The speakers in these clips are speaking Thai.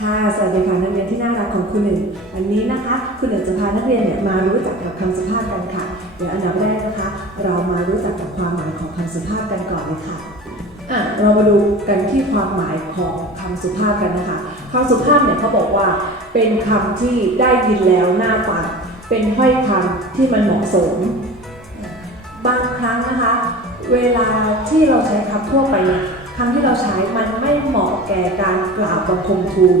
ค่ะ สวัสดีค่ะนักเรียนที่น่ารักของคุณหนึ่งวันนี้นะคะ คุณหนึ่งจะพานักเรียนเนี่ยมารู้จักกับคำสุภาพกันค่ะ เดี๋ยวอันดับแรกนะคะ เรามารู้จักกับความหมายของคำสุภาพกันก่อนเลยค่ะอะ เรามาดูกันที่ความหมายของคำสุภาพกันนะคะคำสุภาพเนี่ยเขาบอกว่า เป็นคำที่ได้ยินแล้วน่าฟัง เป็นถ้อยคำที่มันเหมาะสม บางครั้งนะคะ เวลาที่เราใช้คำทั่วไปเนี่ย คำที่เราใช้มันไม่เหมาะแก่การกล่าวบังคมทูล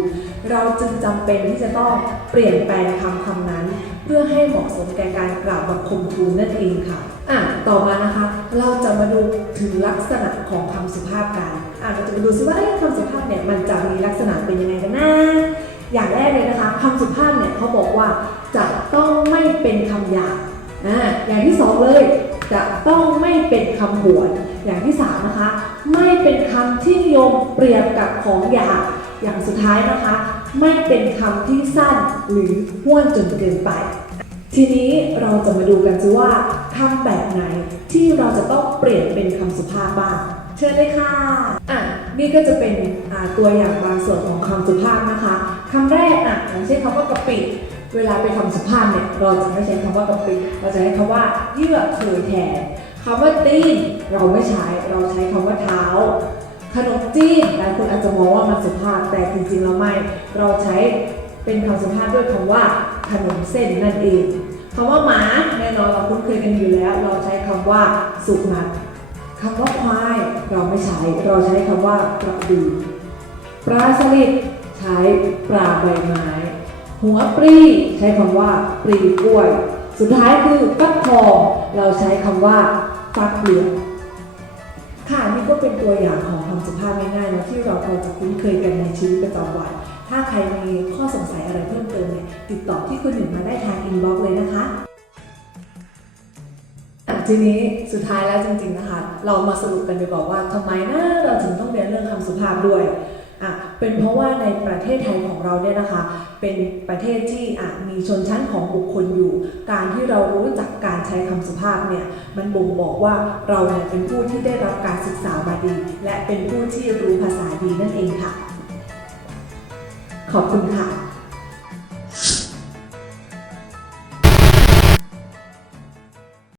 เราจึงจำเป็นที่จะต้องเปลี่ยนแปลงคำคำนั้น เพื่อให้เหมาะสมแก่การกล่าวบังคมทูลนั่นเองค่ะอะต่อมานะคะ เราจะมาดูถึงลักษณะของคำสุภาพกันอะเราจะมาดูซิว่าเอ๊ะคำสุภาพเนี่ยมันจะมีลักษณะเป็นยังไงกันนะอย่างแรกเลยนะคะคำสุภาพเนี่ยเขาบอกว่าจะต้องไม่เป็นคำหยาบอ่าอย่างที่สองเลยจะต้องไม่เป็นคำหวน อย่างที่สามนะคะ ไม่เป็นคำที่นิยมเปรียบกับของหยาบอย่างสุดท้ายนะคะ ไม่เป็นคำที่สั้นหรือห้วนจนเกินไป ทีนี้เราจะมาดูกันซิว่าคำแบบไหนที่เราจะต้องเปลี่ยนเป็นคำสุภาพบ้างเชิญเลยค่ะอะนี่ก็จะเป็นตัวอย่างบางส่วนของคำสุภาพนะคะคำแรกอะอย่างเช่นคำว่ากะปิเวลาไปนคำสุภาพเนี่ยเราจะไม่ใช้คำว่ากะปิเราจะใช้คำว่าเยื่อเคยแทน คำว่าตีนเราไม่ใช้เราใช้คำว่าเท้า ขนมจีนหลายคนอาจจะมองว่ามันสุภาพแต่จริงๆแล้วไม่ เราใช้เป็นคำสุภาพด้วยคำว่าขนมเส้นนั่นเองคำว่าหมาแน่นอนเราคุ้นเคยกันอยู่แล้ว เราใช้คำว่าสุนัขคำว่าควายเราไม่ใช้ เราใช้คำว่ากระบือปลาสลิดใช้ปลาใบไม้ หัวปรีใช้คำว่าปรีกล้วย สุดท้ายคือฟักทอง เราใช้คำว่าฟักเหลืองค่ะนี่ก็เป็นตัวอย่างของคำสุภาพง่ายๆนะที่เราพอจะคุ้นเคยกันในชีวิตประจำวันถ้าใครมีข้อสงสัยอะไรเพิ่มเติมเนี่ยติดต่อที่คุณหนึ่งมาได้ทางอินบ็อกซ์เลยนะคะทีนี้สุดท้ายแล้วจริงๆนะคะ เรามาสรุปกันดีกว่าว่าทำไมนะเราถึงต้องเรียนเรื่องคำสุภาพด้วย อะเป็นเพราะว่าในประเทศไทยของเราเนี่ยนะคะ เป็นประเทศที่อะมีชนชั้นของบุคคลอยู่ การที่เรารู้จักการใช้คำสุภาพเนี่ยมันบ่งบอกว่าเราเนี่ยเป็นผู้ที่ได้รับการศึกษามาดี และเป็นผู้ที่รู้ภาษาดีนั่นเองค่ะ ขอบคุณค่ะ